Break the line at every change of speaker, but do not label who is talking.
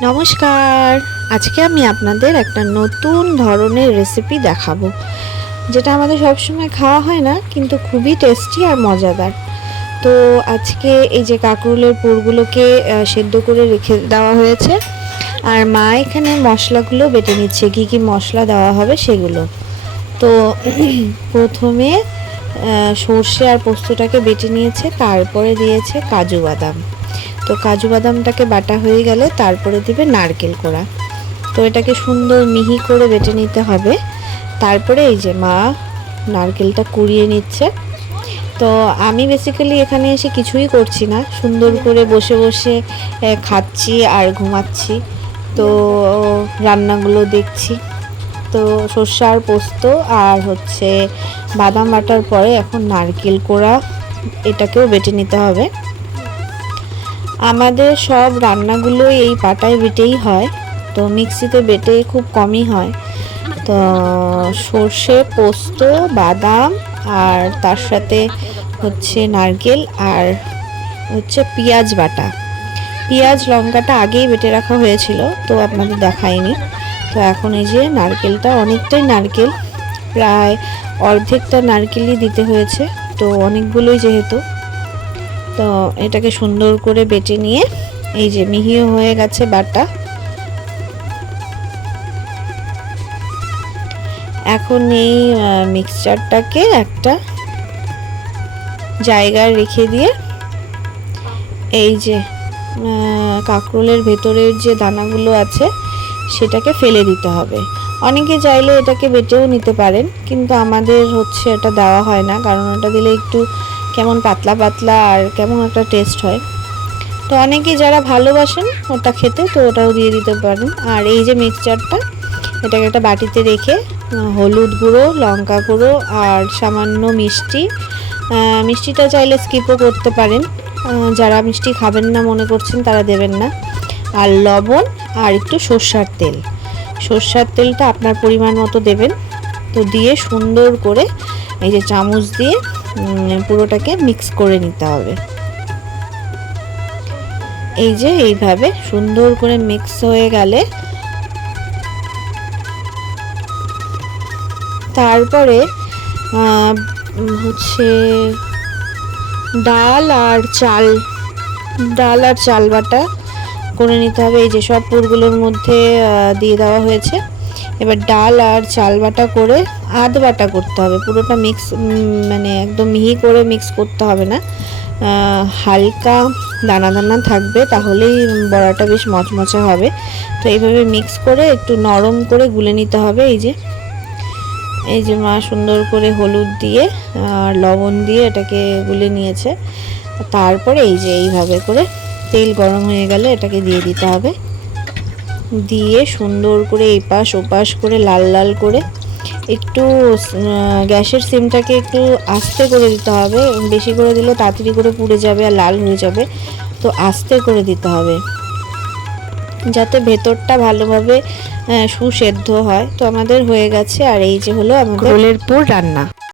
নমস্কার। আজকে আমি আপনাদের একটা নতুন ধরনের রেসিপি দেখাবো, যেটা আমাদের সবসময় খাওয়া হয় না, কিন্তু খুবই টেস্টি আর মজাদার। তো আজকে এই যে কাঁকরোলের পুরগুলোকে সেদ্ধ করে রেখে দেওয়া হয়েছে, আর মা এখানে মশলাগুলো বেটে নিচ্ছে, কী কী মশলা দেওয়া হবে সেগুলো। তো প্রথমে সর্ষে আর পোস্তটাকে বেটে নিয়েছে, তারপরে দিয়েছে কাজু বাদাম। তো কাজু বাদামটাকে বাটা হয়ে গেলে তারপরে দিবে নারকেল কোড়া। তো এটাকে সুন্দর মিহি করে বেটে নিতে হবে। তারপরে এই যে মা নারকেলটা কুড়িয়ে নিচ্ছে। তো আমি বেসিক্যালি এখানে এসে কিছুই করছি না। সুন্দর করে বসে বসে খাচ্ছি আর ঘুমাচ্ছি। তো রান্নাগুলো দেখছি। তো সর্ষে আর পোস্ত আর হচ্ছে বাদাম বাটার পরে এখন নারকেল কোড়া এটাকেও বেটে নিতে হবে। আমাদের সব রান্নাগুলো এই পাটায় বেটেই হয়, তো মিক্সিতে বেটে খুব কমই হয়। তো সর্ষে, পোস্ত, বাদাম আর তার সাথে হচ্ছে নারকেল আর হচ্ছে পেঁয়াজ বাটা। পেঁয়াজ, লঙ্কাটা আগেই বেটে রাখা হয়েছিল, তো আপনাদের দেখায়নি তো এখন এই যে নারকেলটা, অনেকটাই নারকেল, প্রায় অর্ধেকটা নারকেলই দিতে হয়েছে, তো অনেকগুলোই যেহেতু। তো এটাকে সুন্দর করে বেটে নিয়ে এই যে মিহিও হয়ে গেছে বাটা। এখন এই মিক্সচারটাকে একটা জায়গায় রেখে দিয়ে এই যে কাঁকরোলের ভেতরের যে দানাগুলো আছে সেটাকে ফেলে দিতে হবে। অনেকে চাইলে এটাকে বেটেও নিতে পারেন, কিন্তু আমাদের হচ্ছে এটা দেওয়া হয় না, কারণ এটা দিলে একটু কেমন পাতলা পাতলা আর কেমন একটা টেস্ট হয়। তো অনেকে যারা ভালোবাসেন ওটা খেতে, তো ওটাও দিয়ে দিতে পারেন। আর এই যে মিক্সচারটা এটাকে একটা বাটিতে রেখে হলুদ গুঁড়ো, লঙ্কা গুঁড়ো আর সামান্য মিষ্টি মিষ্টিটা চাইলে স্কিপও করতে পারেন। যারা মিষ্টি খাবেন না, মনে করছেন তারা দেবেন না। আর লবণ আর একটু সর্ষার তেল। সর্ষার তেলটা আপনার পরিমাণ মতো দেবেন। তো দিয়ে সুন্দর করে এই যে চামচ দিয়ে পুরোটাকে মিক্স করে নিতে হবে। এই যে এইভাবে সুন্দর করে মিক্স হয়ে গেলে তারপরে হচ্ছে ডাল আর চাল, ডাল আর চাল বাটা করে নিতে হবে। এই যে সব পুরগুলোর মধ্যে দিয়ে দেওয়া হয়েছে। এবার ডাল আর চাল বাটা করে আধ বাটা করতে হবে। পুরোটা মিক্স মানে একদম মিহি করে মিক্স করতে হবে না। হালকা দানা দানা থাকবে, তাহলেই বড়াটা বেশ মচমচে হবে। তো এইভাবে মিক্স করে একটু নরম করে গুলে নিতে হবে। এই যে এই যে মা সুন্দর করে হলুদ দিয়ে আর লবণ দিয়ে এটাকে গুলে নিয়েছে। তারপরে এই যে এইভাবে করে তেল গরম হয়ে গেলে এটাকে দিয়ে দিতে হবে। দিয়ে সুন্দর করে এপাশ ওপাশ করে লাল লাল করে একটু গ্যাসের সিমটাকে একটু আস্তে করে দিতে হবে। বেশি করে দিলে তাড়াতাড়ি করে পুড়ে যাবে আর লাল হয়ে যাবে। তো আস্তে করে দিতে হবে। যাতে ভেতরটা ভালোভাবে সুসেদ্ধ হয়। তো আমাদের হয়ে গেছে। আর এই যে হলো আমাদের রোলের পুর রান্না।